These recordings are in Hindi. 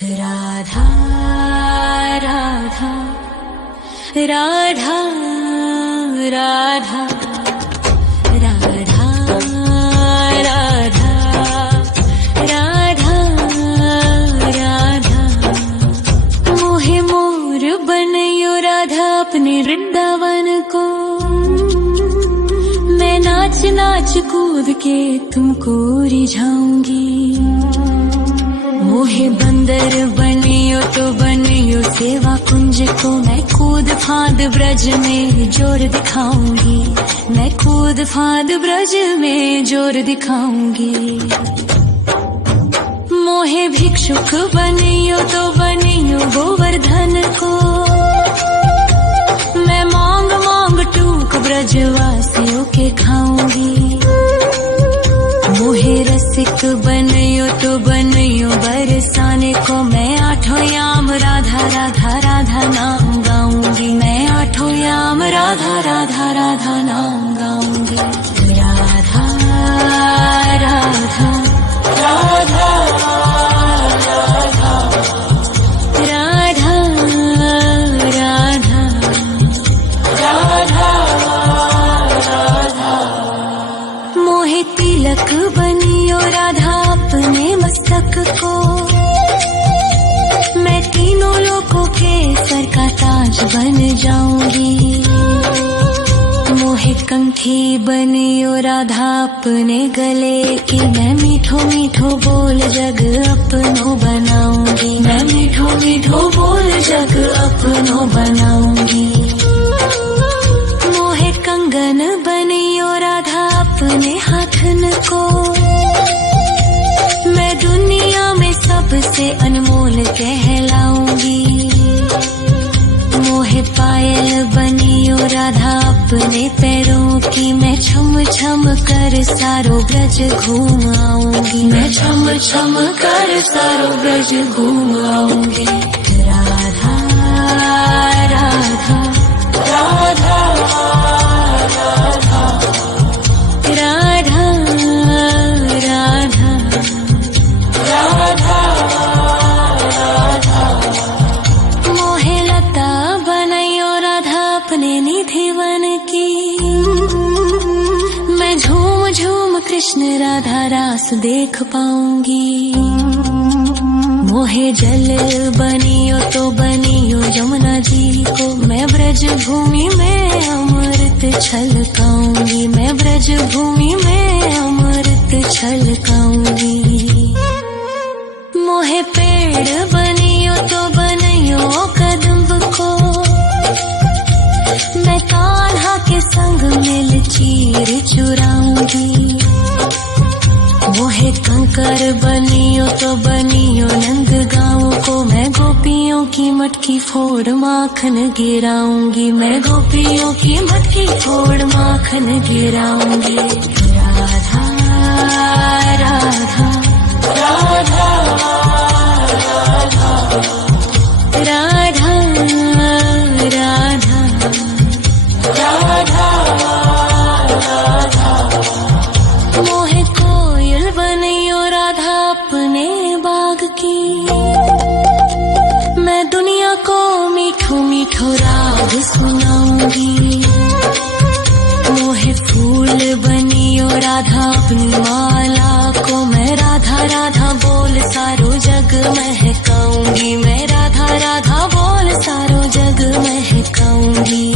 राधा राधा राधा राधा राधा राधा राधा राधा मोहे मोर बनयो राधा अपने वृंदावन को। मैं नाच नाच कूद के तुमको रिझाऊंगी। मोहे बंदर बनियो तो बनियो सेवा कुंज को। मैं कूद फांद ब्रज में जोर दिखाऊंगी। मैं कूद फांद ब्रज में जोर दिखाऊंगी। मोहे भिक्षुक बनियो तो बनियो गोवर्धन को। मैं मांग मांग टूक ब्रजवासियों के खाऊंगी। मोहे रसिक बनयो तो बनयो बरसाने को। मैं आठों याम राधा राधा राधा नाम गाऊंगी। मैं आठों याम राधा राधा राधा नाम गाऊंगी। राधा राधा राधा राधा राधा राधा राधा। मोहे तिलक बनियो राधा अपने मस्तक को। मैं तीनों लोगों के सर का ताज बन जाऊंगी। मोहे कंठी बनियो राधा अपने गले की। मैं मीठो मीठो बोल जग अपनो बनाऊंगी। मैं मीठो मीठो बोल जग अपनो बनाऊंगी। मोहे कंगन बनियो राधा अपने हाथन को। मैं दुनिया में सबसे अनमोल कहलाऊंगी। मोहे पायल बनियो राधा अपने पैरों की। मैं छम छम कर सारो ब्रज घूम आऊंगी। मैं छम छम कर सारो ब्रज घूम आऊंगी। राधा राधा राधा राधा राधा राधा राधा राधा। मोहे लता बनयो राधा अपने निधि वन की। मैं झूम झूम कृष्ण राधा रास देख पाऊंगी। मोहे जल बनियो तो बनियो यमुना जी को। मैं ब्रज भूमि में अमृत छलकाऊंगी। मैं ब्रज भूमि में अमृत छलकाऊंगी। मोहे पेड़ बनियो तो बनियो कदम्ब को। मैं कान्हा के संग मिल चीर चुराऊंगी। मोहे कंकर बनियो तो बनियो नंद गाँव को। मैं गोपियों की मटकी फोड़ माखन गिराऊंगी। मैं गोपियों की मटकी फोड़ माखन गिराऊंगी। राधा राधा राधा राधा राधा राधा राधा। मोहे कोयल बनियो राधा अपने बाग की। मैं दुनिया को मीठो मीठो राग सुनाऊंगी। मोहे फूल बनियो राधा अपनी माला को। मैं राधा राधा बोल सारो जग महकाऊंगी। मैं राधा राधा बोल सारो जग महकाऊंगी।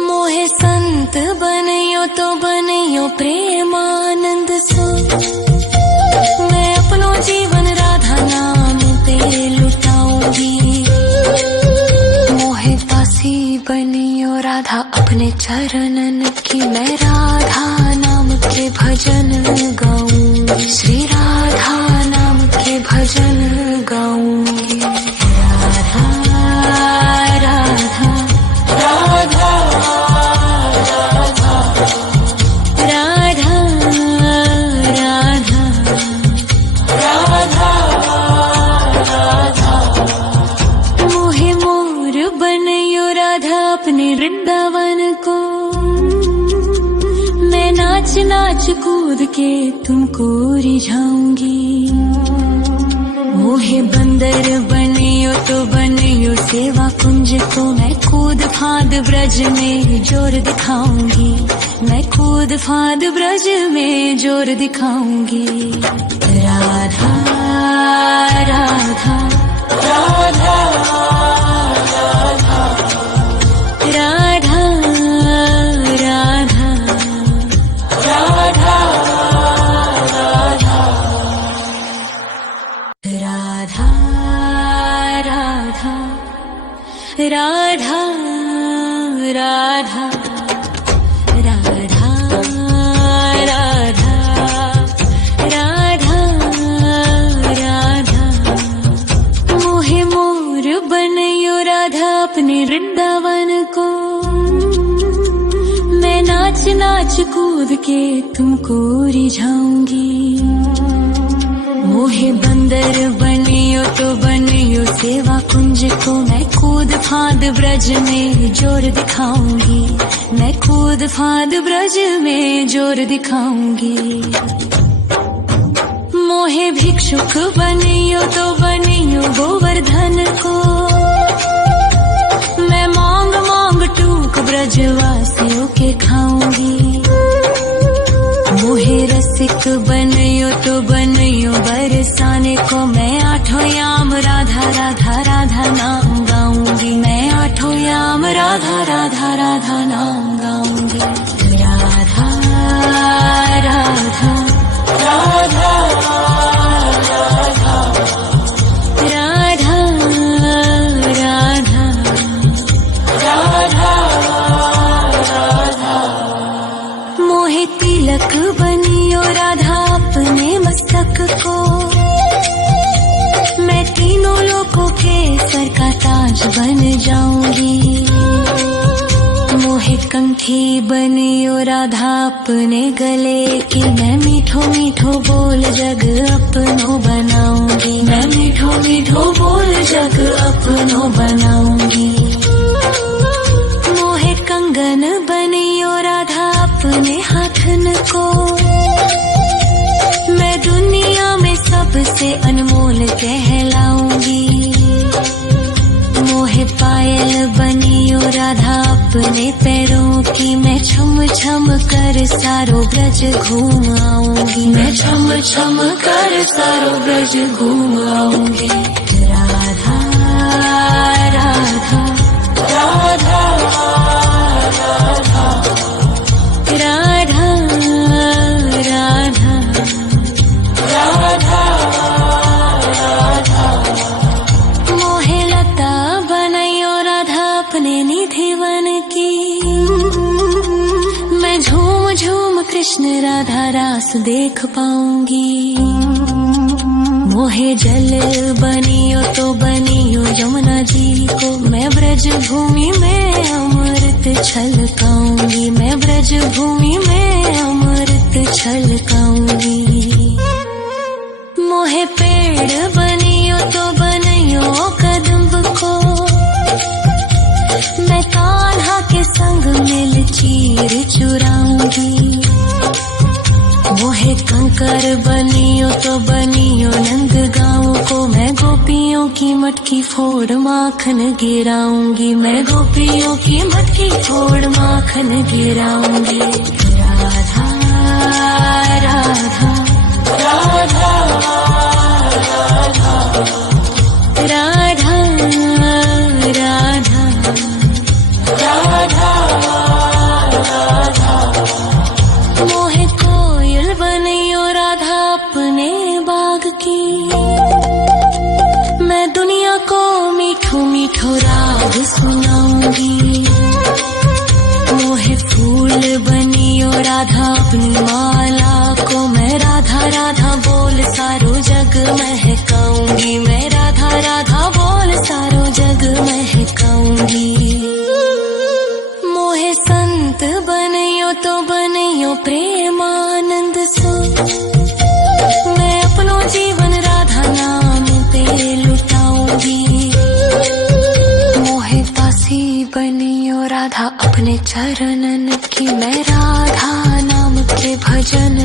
मोहे संत बनियो तो बनियो प्रेमानंद सो। मैं अपनो जीवन राधा नाम पे लुटाऊंगी। मोहे दासी बनियो राधा अपने चरणन की। मैं राधा नाम के भजन गाऊंगी। श्री राधा नाम के भजन गाऊंगी। राधा राधा राधा राधा राधा राधा राधा। मोहे मोर बनयो राधा अपने वृंदावन को। मैं नाच नाच कूद के तुमको रिझाऊंगी। मोहे बंदर बनियो तो बनियो सेवा कुंज को मैं कूद फांद ब्रज में जोर दिखाऊंगी, मैं कूद फांद ब्रज में जोर दिखाऊंगी। राधा राधा राधा राधा राधा राधा राधा राधा राधा राधा राधा राधा राधा राधा मोहे मोर बनयो राधा अपने वृंदावन को, मैं नाच नाच कूद के तुमको रिझाऊंगी। मोहे बंदर बनियो तो बनियो सेवा कुंज को मैं कूद फांद ब्रज में जोर दिखाऊंगी, मैं कूद फांद ब्रज में जोर दिखाऊंगी। मोहे भिक्षुक बनियो तो बनियो गोवर्धन को, मैं मांग मांग टूक ब्रजवासियों के खाऊंगी। मोहे रसिक बनियो तो बनियो बरसाने को, मैं आठों याम राधा राधा राधा नाम गाऊंगी, मैं आठों याम राधा राधा राधा नाम गाऊंगी। राधा राधा राधा राधा राधा राधा राधा मोहे तिलक बनियो राधा अपने मस्तक को, मैं तीनों लोगों के सर का ताज बन जाऊंगी। मोहे कंठी बनियो राधा अपने गले की, मैं मीठो मीठो बोल जग अपनो बनाऊंगी, मैं मीठो मीठो बोल जग अपनो बनाऊंगी। मोहे कंगन बनियो राधा अपने हाथन को, मैं दुनिया में सबसे अनमोल कहलाऊंगी। मोहे पायल बनियो राधा अपने पैरों की, मैं छम छम कर सारो ब्रज घूम आऊंगी, मैं छम छम कर सारो ब्रज घूम आऊंगी। राधा राधा राधा राधा राधा राधा राधा राधा मोहे लता बनयो राधा अपने निधिवन की, मैं झूम झूम कृष्ण राधा रास देख पाऊंगी। मोहे जल बनियो तो बनियो यमुना जी को, मैं ब्रज भूमि में अमृत छलकाऊंगी, मैं ब्रज भूमि में अमृत छलकाऊंगी। मोहे पेड़ बनियो तो बनियो कदम्ब को, मैं कान्हा के संग मिल चीर चुराऊंगी। मोहे कंकर बनियो तो बनियो नंद गाँव को, मैं गोपियों की मटकी फोड़ माखन गिराऊंगी, मैं गोपियों की मटकी फोड़ माखन गिराऊंगी। राधा राधा राधा राधा राधा राधा राधा मोहे कोयल बनियो राधा अपने बाग की, मैं दुनिया को मीठो मीठो राग सुनाऊंगी। मोहे फूल बनियो राधा अपनी माला को, मैं राधा राधा बोल सारो जग महकाऊंगी, मैं राधा राधा बोल सारो जग महकाऊंगी। मोहे संत बनियो तो बनियो प्रेमानंद सो, मैं अपनो जीवन राधा नाम पे लुटाऊंगी। मोहे दासी बनियो राधा अपने चरणन की, मैं राधा नाम के भजन